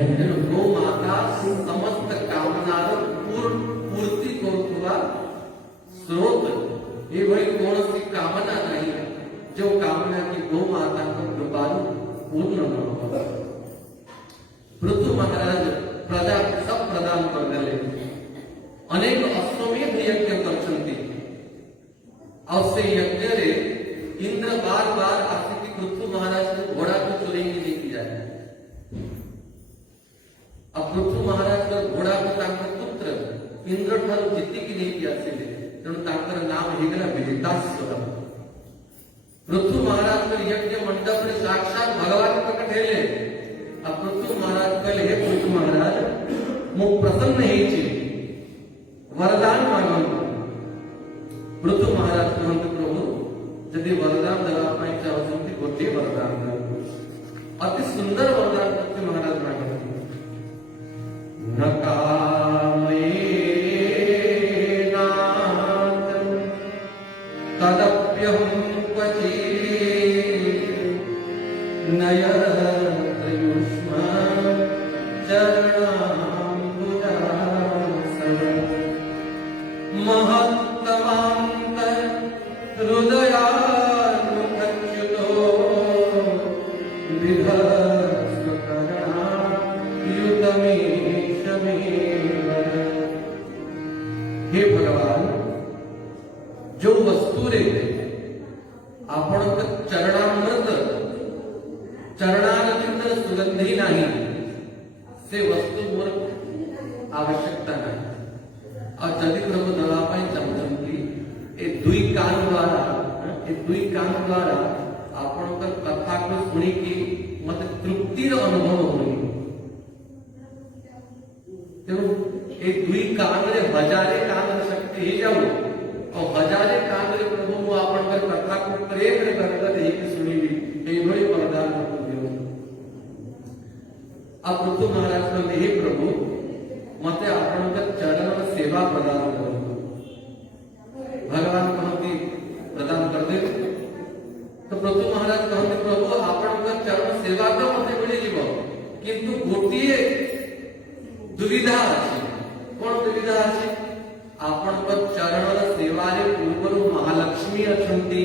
गो माता समस्त कामनार पूर्ति करुवा स्रोत एवं कौन सी कामना नहीं जो कामना की गो माता को कृपालु पूर्ण न पृथु महाराज प्रजा सब प्रदान करदेले अनेक अश्वमेध यज्ञ करछंती और से यज्ञ रे इंद्र बार बार आसिति पृथु महाराज को घोड़ा को चुरेंगे लेके जाए। अब पृथु महाराज का घोड़ा को तांकर पुत्र इंद्र ठारू जीती की नहीं किया से तेणु तांकर नाम हेगला विजितास्वर। पृथु महाराज को यज्ञ मंडप में साक्षात भगवान प्रकट हेले। अब पृथु महाराज कहले हे पृथु महाराज मु प्रसन्न हेछि वरदान मांगो। पृथु महाराज कहते प्रभु यदि वरदान देवा पाई चाहते गोटे वरदान दो। अति सुंदर वरदान पृथु महाराज मांगे न कामये नाथ तदप्यहं क्वचि नयत्युष्मा चरणाम्बुजासव महत्तमान्त हृदयान्मुखच्युतो विभस्वकरणा युतमेशमेव। हे भगवान जो वस्तु रे आपण चरणामृत चरणारविंद सुगंधी नहीं से वस्तु मोर आवश्यकता नहीं। और जदि प्रभु दवा पाई चाहती ए दुई कान द्वारा आपण कथा को सुनी की मत तृप्तिर अनुभव होई। तेणु ए दुई कान रे हजारे कान शक्ति ही जाऊ और हजारे कान रे प्रभु मु आपण कथा को प्रेम रे करकर एक सुनीबी ए बड़ी वरदान दियो। अब पृथु महाराज कहते हे प्रभु मते आपण चरण सेवा प्रदान करो। भगवान कहती प्रदान कर दे। तो पृथु महाराज कहते प्रभु आपण चरण सेवा तो मते मिली जीवो किंतु गोटिए दुविधा अछि। कोन दुविधा अछि? आपण चरण सेवा रे पूर्व महालक्ष्मी अछंती।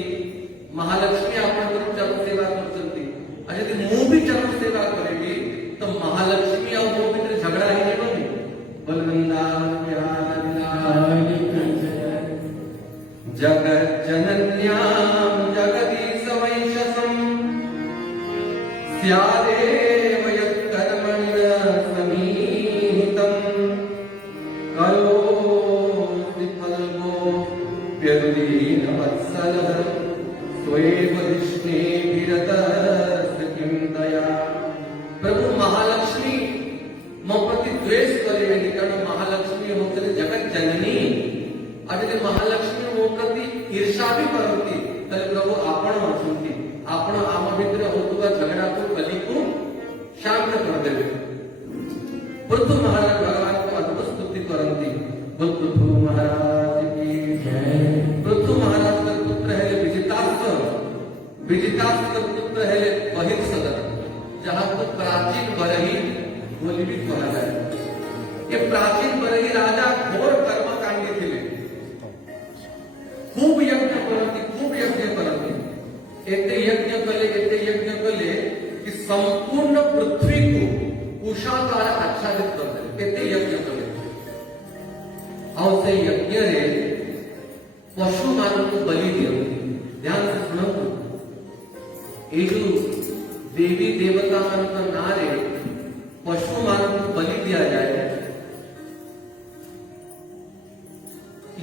महालक्ष्मी आपण चरण सेवा करछंती। आ यदि मु भी चरण सेवा करेबी तो महालक्ष्मी और मो भीतर झगड़ा ही नहीं। जगत जनन्यां जगदीश वैशसं स्यादेव यत्कर्मण्य समीहितं करोति फल्गो व्यदीन वत्सलः स्वेव विष्णेभिरतस्य किं दया। प्रभु महालक्ष्मी मो प्रति द्वेष करे कारण महालक्ष्मी होते जगत जननी। और यदि महालक्ष्मी मो प्रति ईर्षा भी करती तले प्रभु आपण अछंती आपण आम भीतर होतुवा झगड़ा को कली को शांत कर देबे। पृथु महाराज भगवान को अद्भुत स्तुति करंती। पृथु महाराज की जय। पृथु महाराज का पुत्र है विजितास्त्र। विजितास्त्र पुत्र है बहिर्सदन जहां तो प्राचीन बरही बोली भी कहा जाए। ये प्राचीन बरही राजा घोर कर्मकांडी थे। खूब यज्ञ करती एते यज्ञ कले कि संपूर्ण पृथ्वी को उषा द्वारा आच्छादित कर दे। एते यज्ञ कले और से यज्ञ रे पशु मान को बलि दियो। ध्यान से सुनो ये जो देवी देवता मान का नारे पशु मान को बलि दिया जाए।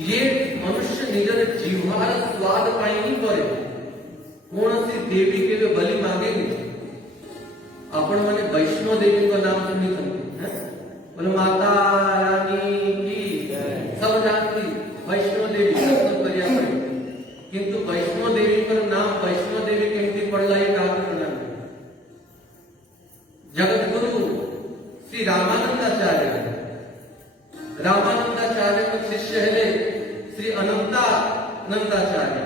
ये मनुष्य निजर जीवार स्वाद पाई नहीं करे। कौन सी देवी के वे बलि मांगेंगे? अपन माने वैष्णो देवी का नाम सुनी सकते हैं। बोले माता रानी की सब जानती वैष्णो देवी दर्शन करिया पड़े। किंतु वैष्णो देवी पर नाम वैष्णो देवी कहती पड़ला ये कहा करना। जगत गुरु श्री रामानंदाचार्य को शिष्य है श्री अनंतानंदाचार्य।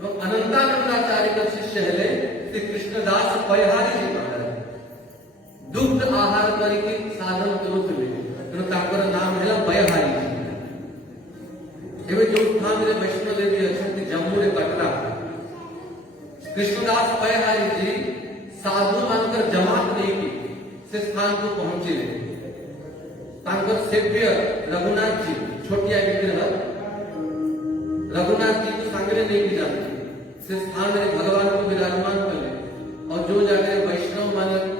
तो अनंतानंदाचार्य का शिष्य है श्री कृष्णदास परिहारी जी महाराज। दुग्ध शुद्ध आहार करिके साधन करुथिले तेणु तांकर नाम है बयहारी। एवं जो स्थान रे वैष्णो देवी अछंती जम्मू रे कटरा कृष्णदास बयहारी जी साधु मानकर जमात नहीं की से स्थान को पहुंचे। तांकर सेव्य रघुनाथ जी छोटिया विग्रह रघुनाथ जी को सांगरे नहीं की जाती से स्थान रे भगवान को विराजमान कले और जो जगह वैष्णव मान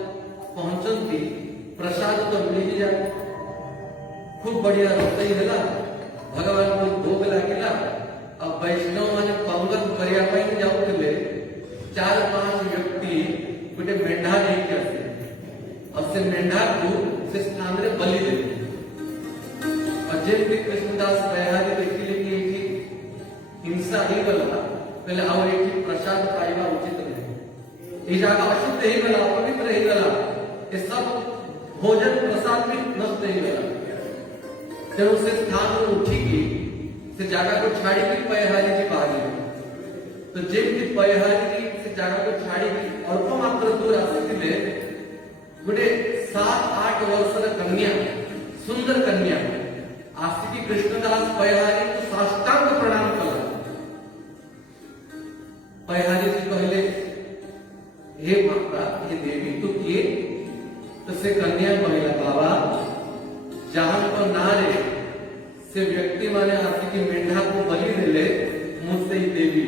पहुंचती प्रसाद तो मिल ही जाए। खूब बढ़िया रोषई है भगवान को भोग लगे। अब वैष्णव मान पंगत करने जाऊे 4-5 व्यक्ति गोटे मेढ़ा नहीं करते और से मेढ़ा को से स्थान रे बलि देते। और जब कृष्णदास बयहारी देखिले कि हिंसा ही गला पहले आउ एक प्रसाद पाइबा उचित नहीं। ये जगह अशुद्ध ही गला पवित्र ही गला ये सब भोजन प्रसाद भी नष्ट ही गला। तेणु से स्थान उठिकी से जगह को छाड़ी की बयहारी जी बाहर। तो जेमती बयहारी जी से जगह को छाड़ी अल्प मात्र दूर आसिले गोटे 7-8 वर्षर कन्या सुंदर कन्या आसिकी कृष्णदास बयहारी को साष्टांग प्रणाम कला। बयहारी जी कहले हे माता हे देवी तू किए तो से कन्या कहला बाबा जहां पर नारे से व्यक्ति माने आसिकी मेढ़ा को बलि देले मुझसे ही देवी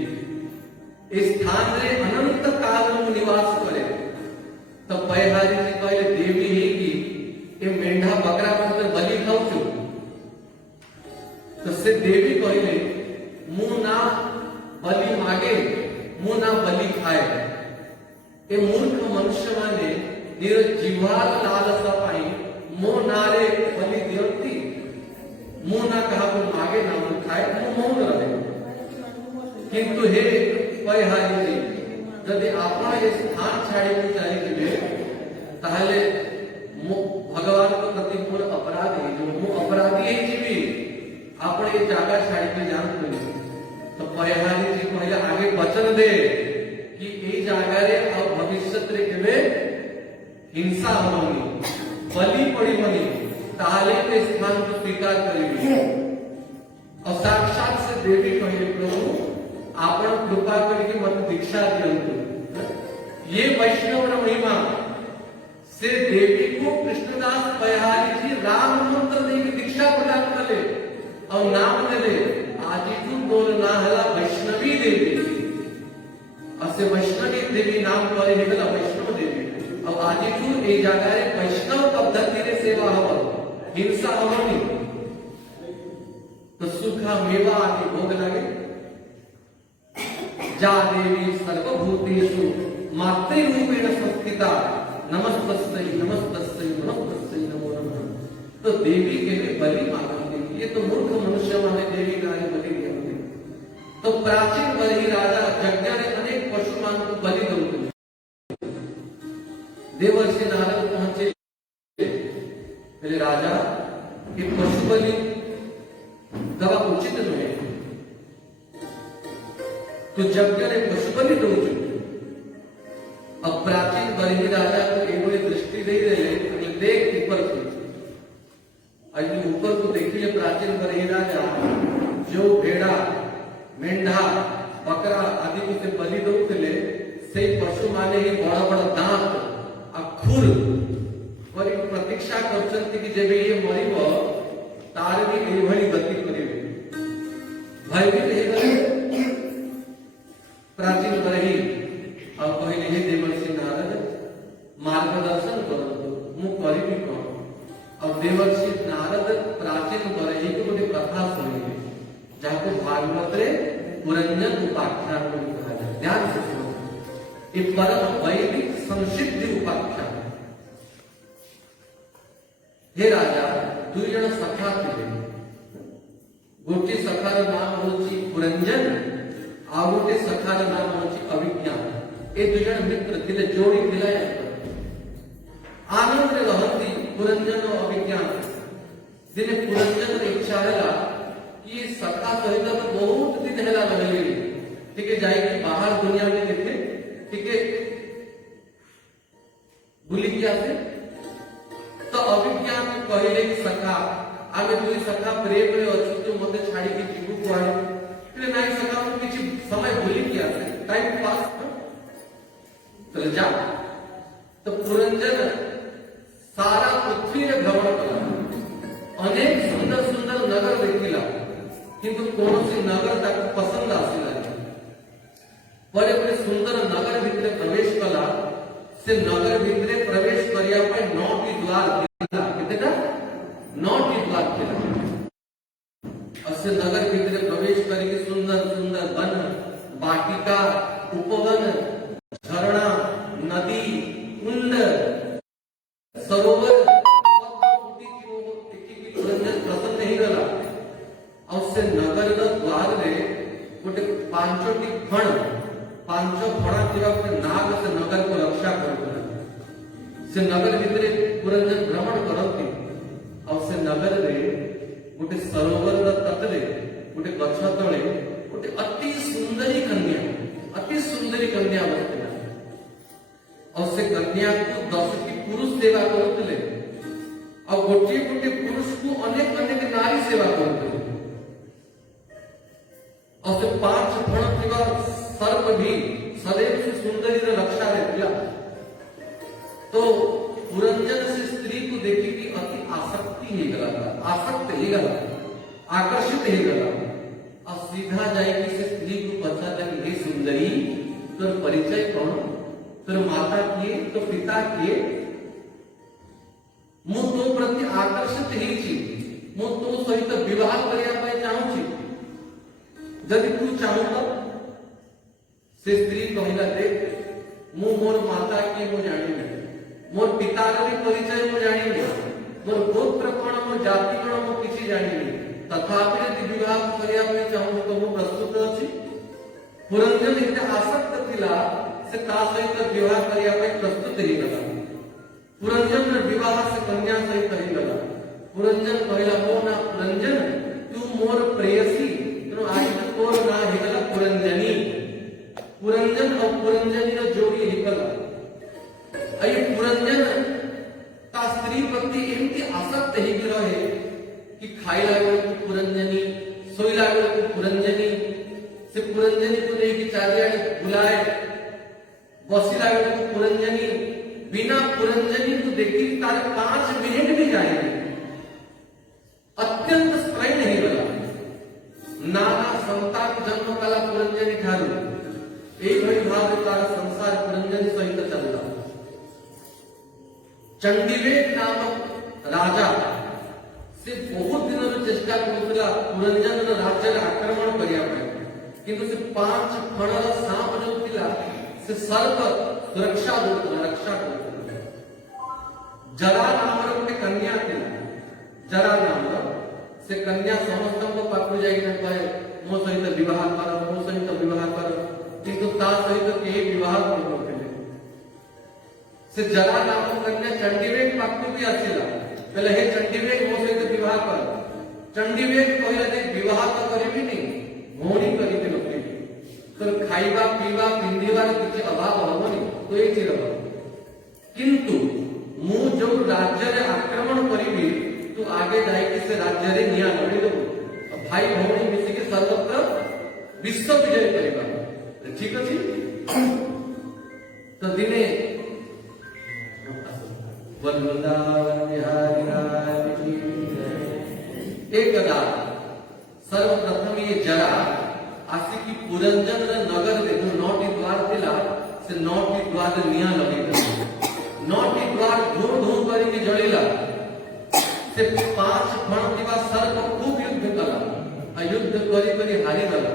इस स्थान रे अनंत काल में निवास करे। तो बयहारी जी कहले देवी ही की ये मेढ़ा बकरा मंत्र बलि खाऊ छु। तो से देवी कहले मुंह ना बलि मागे मुंह ना बलि खाए। ये मूर्ख मनुष्य माने निर जीवार लालसा पाई मो नारे बलि दियंती मुंह ना कहा को मागे ना मुंह खाए मुंह मौन रहे। किंतु हे बयहारी जी यदि आपना ये स्थान छाड़ी को चाहिए ताहले भगवान को प्रति मोर अपराध है जो मु अपराधी है जीवी आपने ये जगह छाड़ी के जान को। तो बयहारी जी कहले आगे वचन दे कि ये जगह रे अब भविष्य रे केबे हिंसा होनी बलि पड़ी बनी ताहले के स्थान को स्वीकार करेगी। और साक्षात से देवी कहले प्रभु आपण कृपा करके मत दीक्षा दियंतु। ये वैष्णव महिमा से देवी को कृष्णदास बयहारी जी राम मंत्र देवी दीक्षा प्रदान कले और नाम देले आदितु तोर ना हला वैष्णवी देवी। और से वैष्णवी देवी नाम करे हेला वैष्णव देवी। और आदितु ए जगह रे वैष्णव पद्धति रे सेवा हो हिंसा होनी। तो सुखा मेवा आदि भोग लगे जा देवी सर्वभूतेषु मातृरूपेण संस्थिता नमस्तस्यै नमस्तस्यै नमस्तस्यै नमो नमः। तो देवी के लिए बलि मांगते ये तो मूर्ख मनुष्य माने देवी का बलि देते। तो प्राचीन बलि राजा यज्ञ ने अनेक पशु मान को बलि देते। देवर्षि नारद पहुंचे पहले राजा ये पशु बलि दवा उचित नहीं तो यज्ञ ने पशु बलि दो। अब प्राचीन बलि राजा को एक दृष्टि दे रहे देख ऊपर ऊपर को देखिए प्राचीन बलि राजा जो भेड़ा मेंढा बकरा आदि को से बलि दौले से पशु माने ही बड़ा बड़ा दांत खुर पर प्रतीक्षा करछंती कि जेबे ये मरिबो तार भी एई भली गति करिवे भयभीत हे गले प्राचीन बलि और कहले हे देवर्षि नारद मार्गदर्शन करंतु मु करिबी कोन। और देवर्षि नारद प्राचीन बलि को गोटे कथा सुनिले जाको भागवत रे पुरंजन उपाख्यान कहा जाए। ध्यान से सुनो ये परम वैदिक संसिद्धि उपाख्यान। हे राजा दुई जन सखा थे गोटे सखार नाम होची पुरंजन आ गोटे सखार नाम होची अभिज्ञान। ए दुई जन मित्र थिले जोड़ी थिले आनंद रे रहंती पुरंजन और अभिज्ञान। दिने पुरंजन रे इच्छा हैला कि सखा सहित तो बहुत दिन हैला रहले ठीक है जाई कि बाहर दुनिया में देखे ठीक है बुली क्या से कहले कि सखा आगे दुई सखा प्रेम रे अछि तू मते छाड़ी के जीवु कोए कि नहीं सखा तू किछि समय भूली किया से टाइम पास चल जा। तो पुरंजन सारा पृथ्वी रे भ्रमण कला अनेक सुंदर सुंदर नगर देखिला किंतु कौन नगर ताको पसंद आसिला पर गोटे सुंदर नगर भितर प्रवेश कला से नगर भितर प्रवेश करिया पे 9टी द्वार थिला केतेटा 9टी द्वार थिला और से नगर भितर प्रवेश करके सुंदर सुंदर वन वाटिका उपवन झरना नदी कुंड सरोवर प्रसन्न नहीं गला और से नगर द्वार रे गोटे 5टी फण 5 फणा थिबा पे नाग से नगर को रक्षा करथि से नगर भितरे पुरंजन भ्रमण करथि और से नगर रे गोटे सरोवर तट रे गोटे गछ तळे गोटे अति सुंदरी कन्या बसथिला और से कन्या को 10टी पुरुष सेवा करथले और गोटे गोटे पुरुष को अनेक अनेक नारी सेवा करथले और से 5 फण थिबा सर्प भी सदैव से सुंदरी रे रक्षा देथिला। तो पुरंजन से स्त्री को देखी कि अति आसक्ति ही गला आसक्त ही गला आकर्षित ही गला और सीधा जाएगी से स्त्री को पछाता कि हे सुंदरी तोर परिचय कौन तोर माता किए तो पिता किए मु तो प्रति आकर्षित ही छी मु तो सहित विवाह करिया पे चाहू छी जदि तू चाहू तो से स्त्री कहिला देख मु मोर माता की मु जानी नहीं मोर पिता रे परिचय मु जानी नहीं मोर गोत्र कोन मोर जाति कोन मु किछि जानी नहीं तथापि यदि विवाह करिया पे चाहू तो मु प्रस्तुत अछि। पुरंजन एते आसक्त थिला से ता सहित विवाह करिया पे प्रस्तुत ही गला। पुरंजन विवाह से कन्या सहित ही गला। पुरंजन कहिला हो ना पुरंजन तू मोर प्रेयसी तो आज तोर ना हिगला पुरंजनी पुरंजन और पुरंजनी रो जोड़ी हिकला अय पुरंजन ता स्त्री प्रति एमती आसक्त ही रहे कि खाई लागो कि पुरंजनी सोई लागो कि पुरंजनी से पुरंजनी को लेके चारियाडे बुलाए बसी लागो कि पुरंजनी बिना पुरंजनी को देखी तारे 5 मिनट भी जाएंगे अत्यंत स्त्रैण ही गला नाना संतान जन्म कला पुरंजनी ठारू एक भई भाव तार संसार पुरंजनी सहित चलता। चंडीवेग नामक राजा से बहुत दिन चेष्टा करुला पुरंजन राज्य आक्रमण करिया पे किंतु से 5 फण सांप जो थिला से सर्प सुरक्षा रक्षा करता। जरा नाम गोटे कन्या थिला जरा नाम से कन्या समस्त को पाखु जाई न कहे मो सहित विवाह कर किंतु ता सहित के विवाह करथिले से जरा नाम कन्या चंडीवेग पाखु भी आसिला पहले हे चंडीवेग मो सहित विवाह कर चंडीवेग कहला जे विवाह तो करबी नहीं भौणी करिते लोके तो खाइबा पीबा पिंधिबार किछि अभाव होबनी तो ए चिर किंतु मु जो राज्य रे आक्रमण करिबी तू आगे जाए कि से राज्य रे निया लड़ी दो भाई भौणी मिसी के सर्वत्र विश्व विजय करिबा ठीक अछि। तो दिने वृंदावन बिहारी राज की एकदा सर्वप्रथम ये जरा आसी की पुरंजन नगर रे जो 9टी द्वार थिला से 9टी द्वार निया लगे 9टी द्वार धूम धूम करी के जळिला से 5 फण दिवा सर्प खूब युद्ध कला युद्ध करी करी हारी गला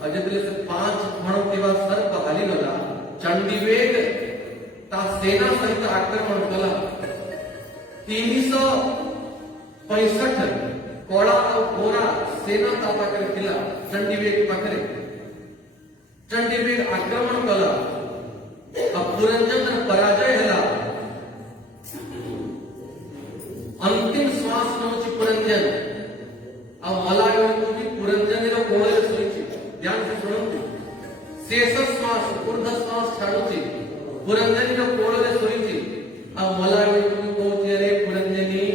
और जतले से 5 फण दिवा सर्प हारी गला चंडीवेग ता सेना सहित आक्रमण कला 365 कोड़ा और गोरा सेना ता पाखरे थिला चंडीवेग पाखरे चंडीवेग आक्रमण कला अब पुरंजन पराजय हला अंतिम श्वास नौची पुरंजन अब मलायो को भी पुरंजन रो कोळे सोईची ध्यान से सुनंतु शेष श्वास ऊर्ध्व श्वास छाडुची पुरंजन रो कोळे सोईची अब मलायो को कहचे रे पुरंजनी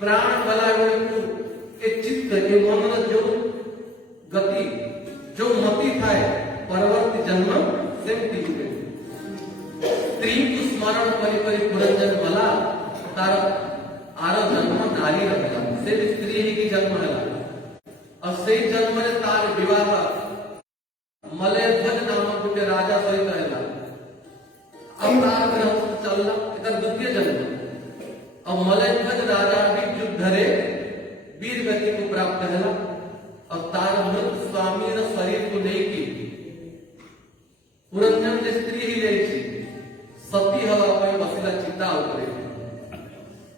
प्राण गला बेलू ए चित्त ए मन जो गति जो मती थाय परवर्ती जन्म सेमती हुए स्त्री को स्मरण करी करी पुरंजन मला तार आर जन्म नारी रहला से स्त्री ही की जन्म है और से जन्म रे तार विवाह मलयध्वज नामक गोटे राजा सहित है अब तार ग्रह चलना एकर द्वितीय जन्म और मलयध्वज राजा भी युद्ध रे वीर गति को प्राप्त है और तार मृत स्वामी रे शरीर को नहीं की पुरंजन जे स्त्री ही जाई सती हवा पे बसिला चिता उपरे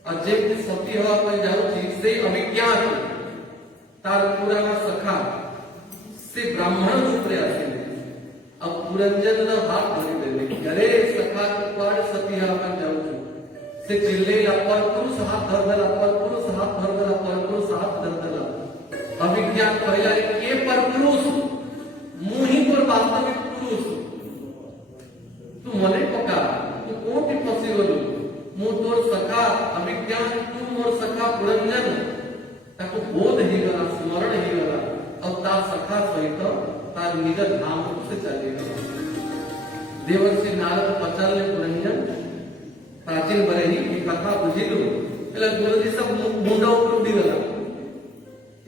और जे सती हवा पे जाउची से अभिज्ञान तार पूरा सखा से ब्राह्मण रूप रे आसे अब पुरंजन ना हाथ धरि देले अरे सखा पर सती हवा पे जाउची से चिल्ले पर पुरुष हाथ धरला पर पुरुष हाथ धरला पर पुरुष हाथ धरला अभिज्ञान कहला के पर पुरुष मुहि पर वास्तविक पुरुष तू मने पका तू कोटि फसी गलु मु तोर सखा अभिज्ञान तू मोर सखा पुरंजन ताको बोध ही गला स्मरण ही गला और ता सखा सहित तार निज धाम से चले गला देवर्षि नारद पचाले पुरंजन प्राचीन बरे ही कथा बुझिलु एला गुरुजी सब मुंडा ऊपर उड़ी गला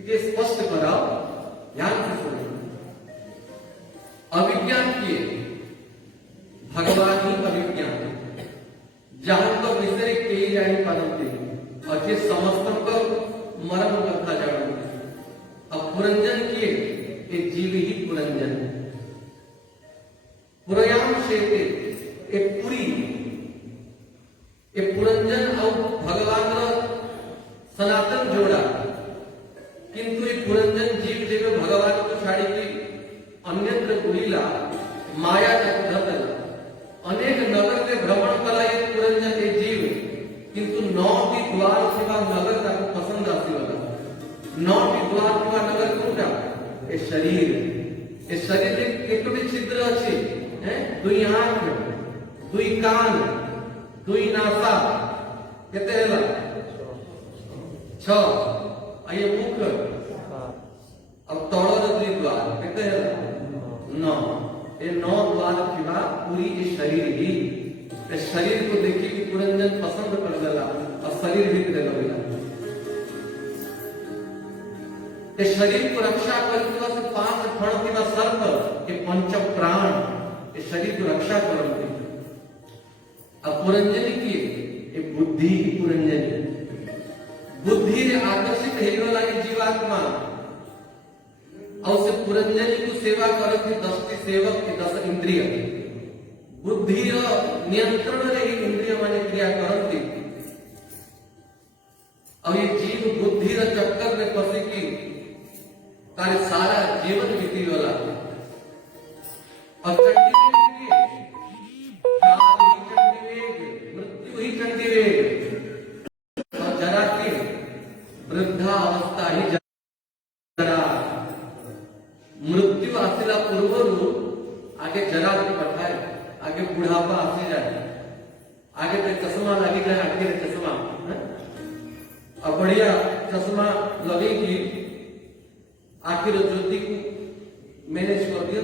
इके स्पष्ट कराओ ध्यान से सुनो अभिज्ञान किए भगवान ही अभिज्ञान जहां तो विषय के ही जानी पाते और जे समस्त को मरम कथा जानते अब पुरंजन किए ये जीव ही पुरंजन पुरयाम शेते एक पुरी एक पुरंजन और भगवान सनातन जोड़ा किंतु ये पुरंजन जीव जेब भगवान को छाड़ी की अन्यत्र उड़ीला माया धरला अनेक नगर के भ्रमण कला ये पुरंजन के जीव किंतु नौ की द्वार सेवा नगर ताको पसंद आसी वाला नौ की द्वार सेवा नगर कोटा ए शरीर एक भी छिद्र अछि हैं दुई आंख दुई कान दुई नासा केते हैला 6 आये मुख अब तळर दुई द्वार केते हैला 9 ये 9 द्वार किवा पूरी ये शरीर ही ये शरीर को देखी कि पुरंजन पसंद कर देला और शरीर भी करे लगेला ये शरीर को रक्षा करते से 5 फण किवा सर्प ये पंच प्राण ये शरीर को रक्षा करते अब पुरंजन की ये बुद्धि पुरंजन बुद्धि रे आकर्षित हेलो लागे जीवात्मा और से पुरंजन को सेवा करते 10 सेवक के 10 इंद्रिय बुद्धि नियंत्रण रे इंद्रिय माने क्रिया करते और ये जीव बुद्धि रे चक्कर में फंसे की तारे सारा जीवन बीती वाला और मृत्यु ही चंडी वेग और जरा की वृद्धा अवस्था ही जरा मृत्यु आसिला पूर्व आगे जरा को पठाए आगे बुढ़ापा आसी जाए आगे ते चश्मा लगी जाए आगे चश्मा अब बढ़िया चश्मा लगेगी आखिर ज्योति को मैनेज कर दिया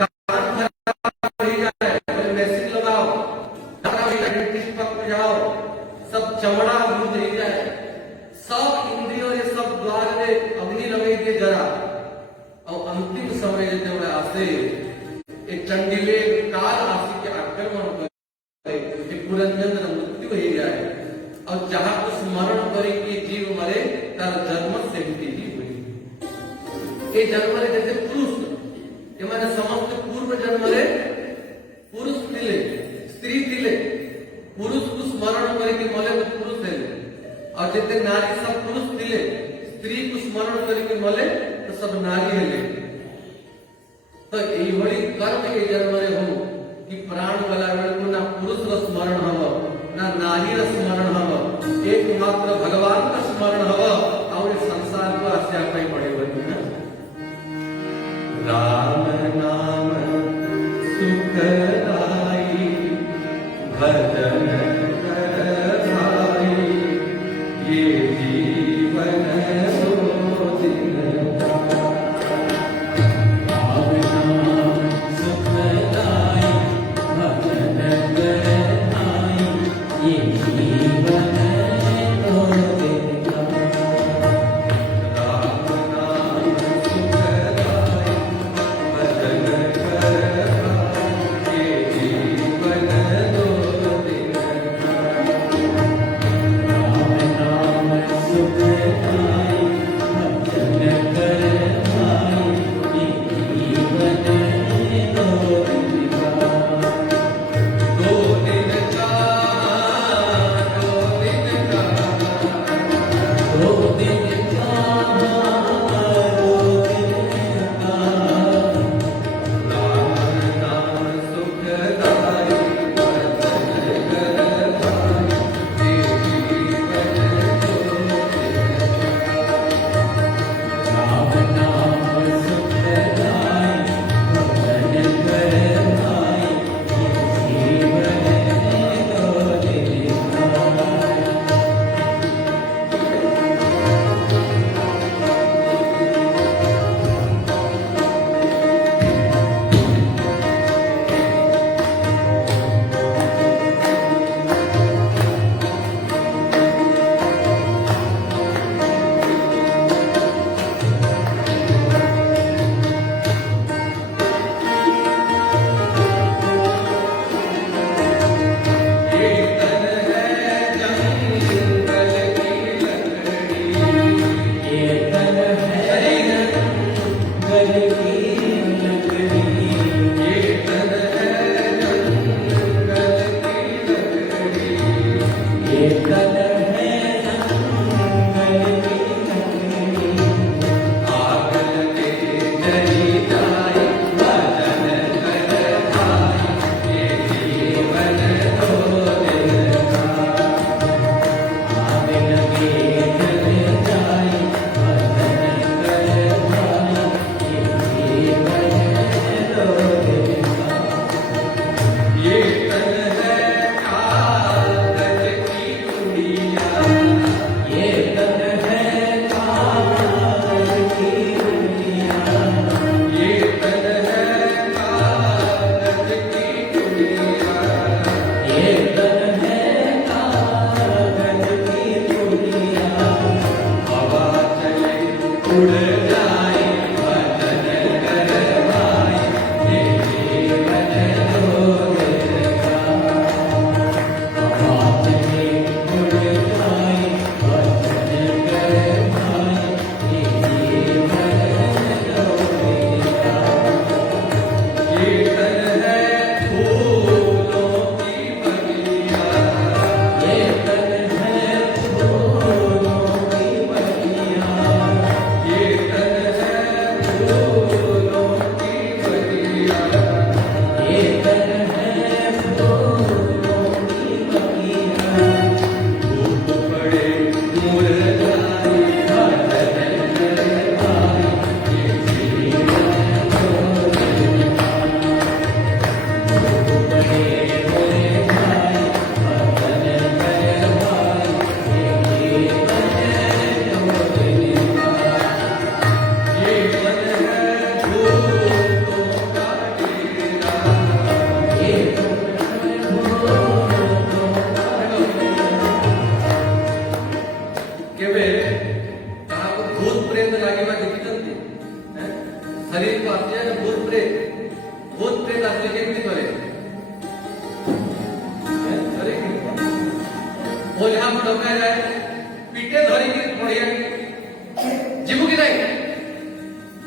कान खराब हो जाए मैसेज लगाओ डेंटिस्ट पर जाओ सब चमड़ा दूध रह जाए सब इंद्रियों ये सब द्वार में अग्नि लगेगी जरा और अंतिम समय जैसे हुए आसे एक चंडीले काल आसी के आक्रमण करे पुरंजन मृत्यु हो जाए और जहां को स्मरण करे कि जीव मरे तार जन्म से ही हुई ये जन्म रे जैसे पुरुष ये माने समस्त पूर्व जन्म रे पुरुष थिले स्त्री थिले पुरुष को स्मरण करे कि मले पुरुष है और जैसे नारी सब पुरुष थिले स्त्री को स्मरण करे कि मले तो सब नारी है तो यही बड़ी कर्म के जन्म रे हो कि प्राण वाला को ना पुरुष रो स्मरण हव ना नारी रो स्मरण हव एकमात्र भगवान का स्मरण हव और संसार को आशा कहीं पड़े हुए हैं राम नाम सुखदाई भजन कर भाई ये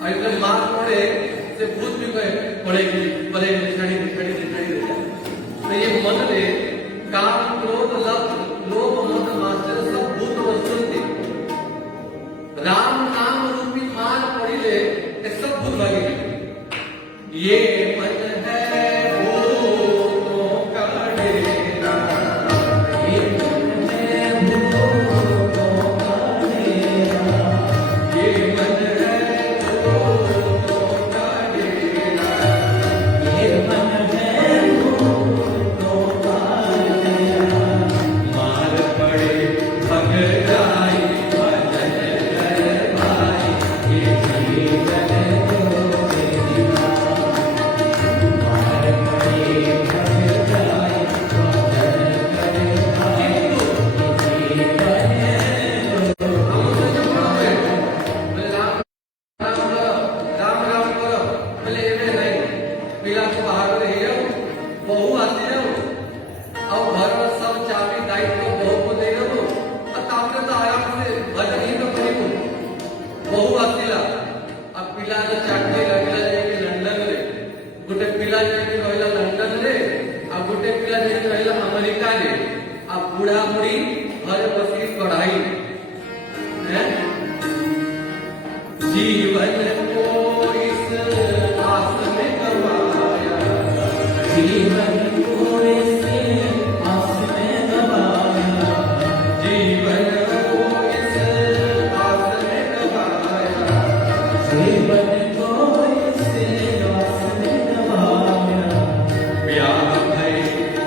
એટલે માર પડે તે ભૂત भी कहे पड़ेगी पड़ेगी छड़ी तो ये मन रे काम क्रोध लोभ मद मात्सर्य सब भूत वस्तु थी राम नाम रूपी मार पड़िले ये सब भूत भागी ये मन है भूतों का डेरा ये मन है भूतों का डेरा ये मन है भूतों का डेरा ये मन है भूतों का डेरा मार पड़े भग जाए भजन कर भाई ये जीवन अमेरिका रे आ बूढ़ा बुढ़ी घर बसी पढ़ाई जीवन को इस आस में गवाया जीवन को इस आस में गवाया जीवन को इस आस में गवाया जीवन को इस आस में गवाया ब्याह भई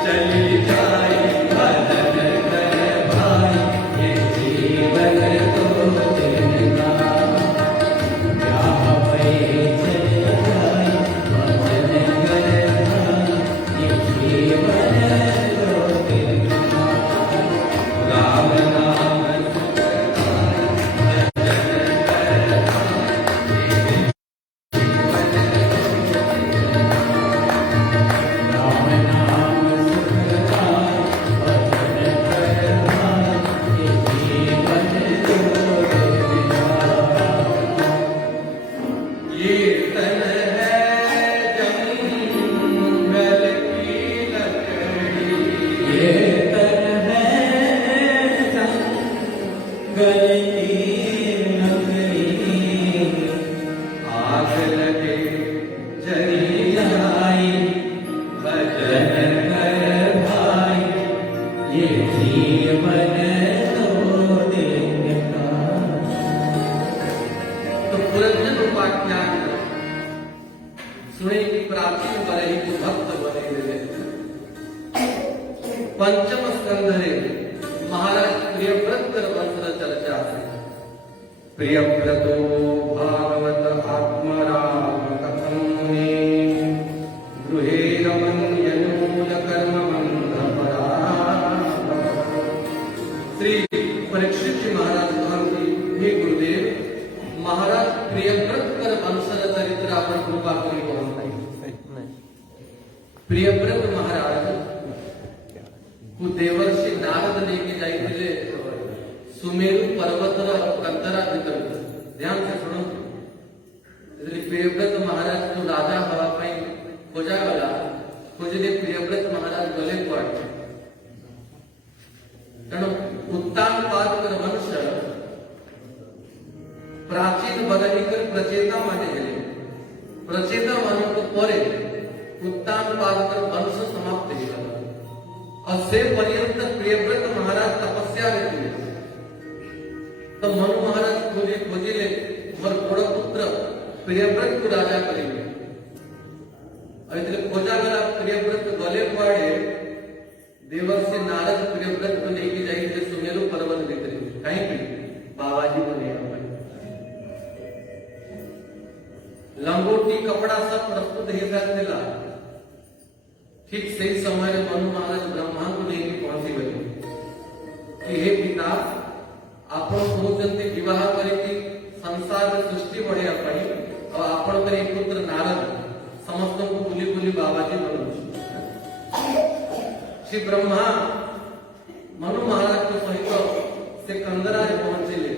चली जाए भजन कर भाई ये जीवन तो जिनका ब्याह भई चली जाए भजन कर भाई ये जीवन तो जिनका राम नाम आग लगे जली जाए भजन कर भाई ये जीवन तो दिन का। तो पुरंजन उपाख्यान सुने की प्राचीन बरही को भक्त बने हुए पंचम स्कंधरे महाराज प्रियव्रत वंश चर्चा से प्रियव्रतो भागवत आत्मराम कथम मे गृहे रमण्यनूल कर्म बंधपरा। श्री परीक्षित जी महाराज कहते हे गुरुदेव महाराज प्रियव्रत वंशर चरित्र आपण कृपा करी कहताय। प्रियव्रत महाराज को देवर्षि नारद लेके जाइए सुमेरु पर्वतर कंदरा भीतर ध्यान से सुनो। प्रियव्रत महाराज जो राजा हवा पाई खोजा गला खोजले प्रियव्रत महाराज गले पड़े तेणु उत्तान पादकर वंश प्राचीन बदलिकर प्रचेता माने गए प्रचेता मानो तो परे उत्तान पादकर वंश समाप्त हो गया और से पर्यंत प्रियव्रत महाराज तपस्या रहती है। तो मनु महाराज खोजे खोजिले मोर बड़ पुत्र प्रियव्रत को राजा करेंगे એટલે खोजा गला प्रियव्रत गले पड़े देवर्षि नारद प्रियव्रत को लेके जाइए सुमेरु पर्वत भीतर कहीं भी बाबाजी बने लंगोटी कपड़ा सब प्रस्तुत है। ठीक सही समय मनु महाराज ब्रह्मा को लेके पहुंची गए कि हे पिता आपण कहते विवाह करके संसार सृष्टि बढ़िया पाई और आपण पर एक पुत्र नारद समस्त को बुली बुली बाबाजी बनू। श्री ब्रह्मा मनु महाराज के सहित से कंदरा पहुंचे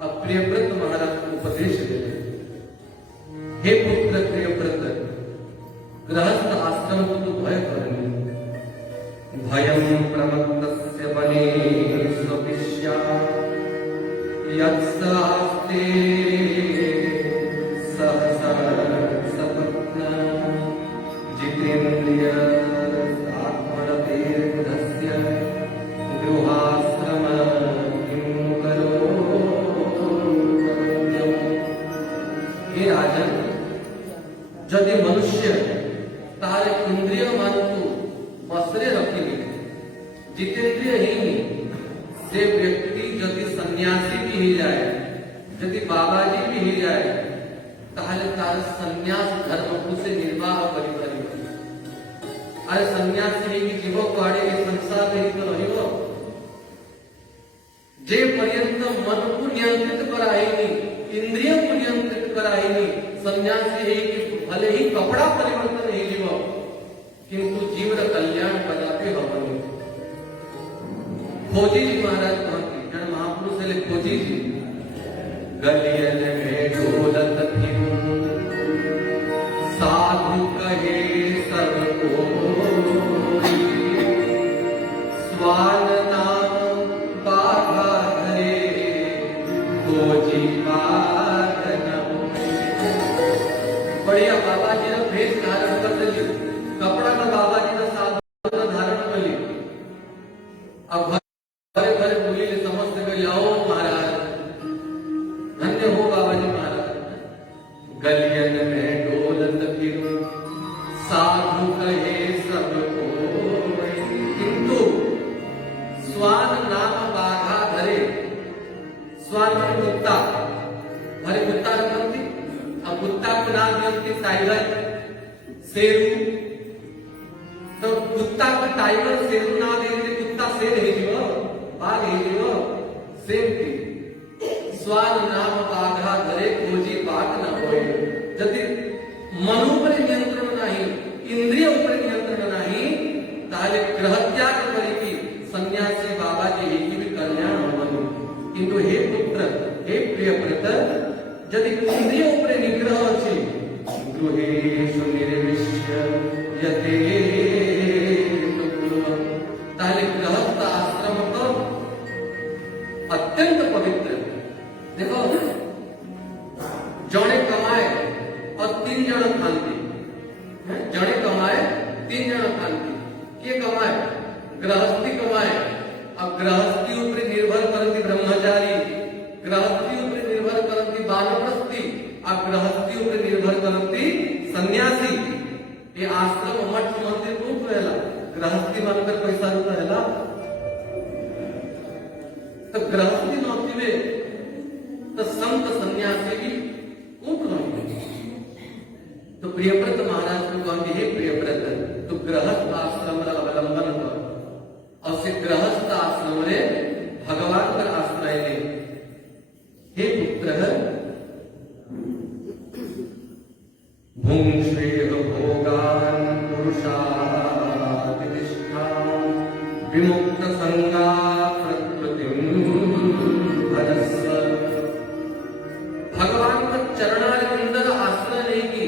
और प्रियव्रत महाराज को उपदेश देते, हे पुत्र प्रियव्रत, गृहस्थ आश्रम को तू भय करनी, भयं प्रमत्तस्य वने स्वपिष्या यत्सास्ते सहसा सपत्ना जितेन्द्रिय आत्मरतेर्बुधस्य गृहाश्रम किं करोत्यम्। हे राजन, जदि मनुष्य तार इंद्रिय मानकु बसरे रखिले, जितेन्द्रिय ही से व्यक्ति जदि सन्यासी भी ही जाए, जदि बाबाजी भी ही जाए, ताहले तार सन्यास धर्म को से निर्वाह करि परिबो। अरे सन्यासी ही जीव काड़े के संसार में तो रहिबो, जे पर्यंत मन को नियंत्रित कराइनी, इंद्रिय को नियंत्रित कराइनी, सन्यासी ही कि भले ही कपड़ा परिवर्तन ही जीव किंतु जीवन कल्याण कदापि हवनी। खोजी जी महाराज कहती, जन महापुरुष ले खोजी जी, गलियन में डोलत फिरूं साधु कहे सब कोई, स्वान नाम बाधा धरे खोजी बात न होई। बढ़िया बाबा जी ने भेष धारण कर ली, कपड़ा का बाबा जी ने साधु धारण कर ली, अब घरे घरे बोली ले समझ गए, आओ महाराज, धन्य हो बाबा जी महाराज। गलियन में डोलत फिरूं साधु कहे सब कोई, किंतु स्वान नाम बाधा धरे, स्वान में कुत्ता, भरे कुत्ता रखती, अब कुत्ता को नाम दियंती टाइगर शेरू, तो कुत्ता को टाइगर शेरू ना दे, कुत्ता शेर है जीव, बाघ है जीव, सेमती स्वान नाम बाघा धरे खोजी बात न होए। यदि मन पर नियंत्रण नहीं, इंद्रिय पर नियंत्रण नहीं, ताले ग्रह त्याग करी सन्यासी बाबा जी ही भी कल्याण होवनु। किंतु हे पुत्र, हे प्रियव्रत, यदि इंद्रिय पर निग्रह अछि, गृहेषु निर्विश्य यते ताले गृहस्थ आश्रम को अत्यंत पवित्र। देखो, जड़े कमाए और 3 जन खाती, जड़े कमाए 3 जन खाती, के कमाए गृहस्थी कमाए, अब गृहस्थी ऊपर निर्भर करती ब्रह्मचारी, गृहस्थी ऊपर निर्भर करती बानप्रस्थी, अब गृहस्थी ऊपर निर्भर करती सन्यासी। ये आश्रम मठ मंदिर को पहला गृहस्थी मानकर पैसा रुपया है, तो गृहस्थी नौकरी में तो संत सन्यासी भी ऊप रहेंगे। तो प्रियव्रत महाराज को कहेंगे, हे प्रियव्रत, तो गृहस्थ आश्रम का अवलंबन कर और से गृहस्थ आश्रम रे भगवान का आश्रय ले। हे पुत्र, भुंक्ष्वेह भोगान् पुरुषातिष्ठा विमुक्त संगा प्रकृतिं भजस्व। भगवान का चरणारविंद आश्रय लेगी,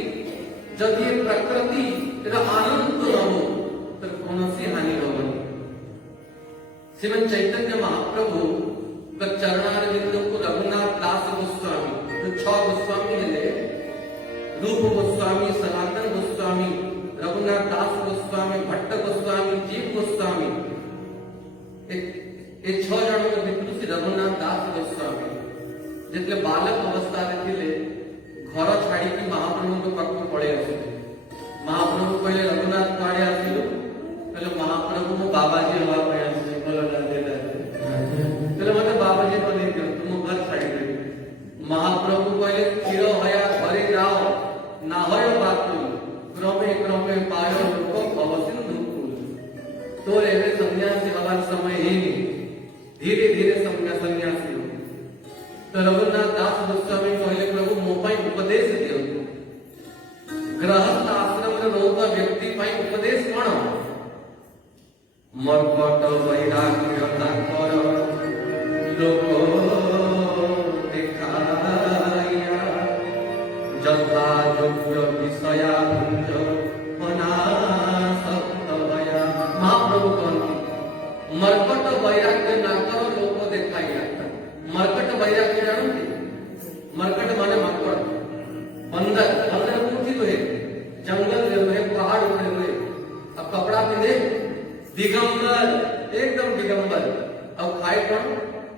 जब ये प्रकृति तेरा आनंद तो न हो तो कौन सी हानि होगी। श्रीमन चैतन्य महाप्रभु का चरणारविंद को रघुनाथ दास गोस्वामी, जो 6 गोस्वामी है, रूप गोस्वामी, सनातन गोस्वामी, रघुनाथ दास गोस्वामी, भट्ट गोस्वामी, जीव गोस्वामी, ये 6 जनों के भितरू से रघुनाथ दास गोस्वामी जितने बालक अवस्था रे घर छाड़ी की महाप्रभु को पाक पड़े आसे। महाप्रभु कहले रघुनाथ कुआड़े आसिलु, कहले महाप्रभु को बाबाजी हवा पे आसे, बोलो राधे राधे, कहले मते बाबाजी को नहीं कर, तुम घर छाड़ी दे। महाप्रभु कहले चिर हया घरे जाओ, ना होय बातु, क्रमे क्रमे पायो लोक भवसिंधु कुल। तो रे सन्यासी हवा समय ही धीरे धीरे सन्यासी हो। तो रघुनाथ दास गोस्वामी कहले प्रभु मो पाई उपदेश दियो, गृहस्थ आश्रम रे रोगा व्यक्ति पाई उपदेश कोन? मर्कट वैराग्य ताकर लोक देखाया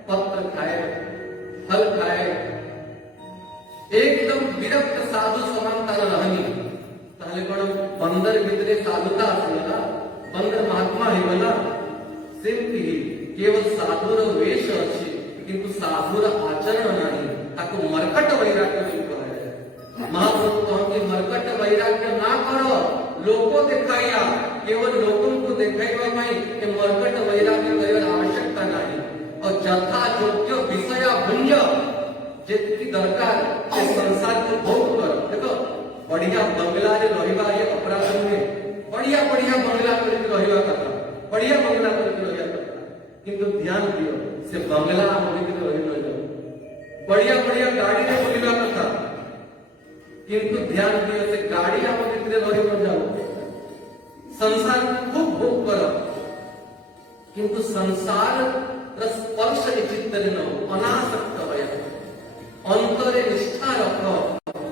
पत्र खाए, फल खाए, एकदम विरक्त साधु समान तार रहनी ताहले कोण बंदर भितरे साधुता आसला बंदर महात्मा हेबला सेमती केवल साधुर वेश अछि किंतु साधुर आचरण नाही ताको मरकट वैराग्य कहे। महाप्रभु कहते मरकट वैराग्य ना करो लोको देखाइया केवल लोगों को देखाइबा पई के मरकट वैराग्य करबार आवश्यकता नाही और जथा योग्य विषय भुंज जेतकी दरकार से संसार को भोग कर। देखो बढ़िया बंगला रे रहिबा ये अपराध में बढ़िया बढ़िया बंगला रे रहिबा कथा बढ़िया बंगला रे रहिबा कथा किंतु ध्यान दियो से बंगला होने के रहि न जाओ बढ़िया बढ़िया गाड़ी रे बुलिबा कथा किंतु ध्यान दियो से गाड़ी आप भीतर रहि न जाओ संसार खूब भोग करो किंतु संसार स्पर्श चित्त न अनासक्त भय अंतरे निष्ठा रखो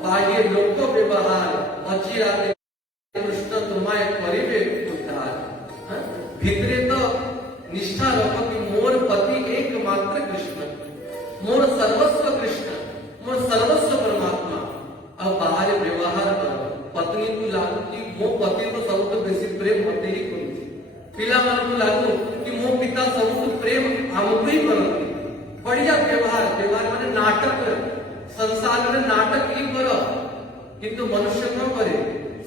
बाह्य लोक व्यवहार अचिराते कृष्ण तुम्हारे करिबे उद्धार। भितरे तो निष्ठा रखो कि मोर पति एकमात्र कृष्ण मोर सर्वस्व कृष्ण मोर सर्वस्व परमात्मा। अब बाहर व्यवहार करो पत्नी को लागू कि मो पति तो सबको बेसी प्रेम मते ही करूची पिला मान को लागू कि मो पिता सबको प्रेम हमको ही करती बढ़िया व्यवहार व्यवहार माने नाटक संसार में नाटक ही करो किंतु मनुष्य न करे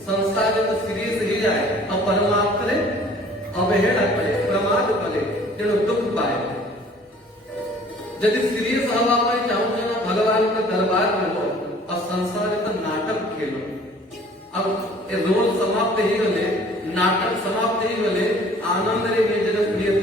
संसार में तो सीरियस ही जाए और परमात्मा रे अवहेला करे प्रमाद करे तेणु दुख पाए। यदि सीरियस हवा पर चाहूँ ना भगवान के दरबार में हो और संसार में तो नाटक खेलो अब रोल समाप्त ही गले नाटक समाप्त ही गले आनंद रे में जगत प्रिय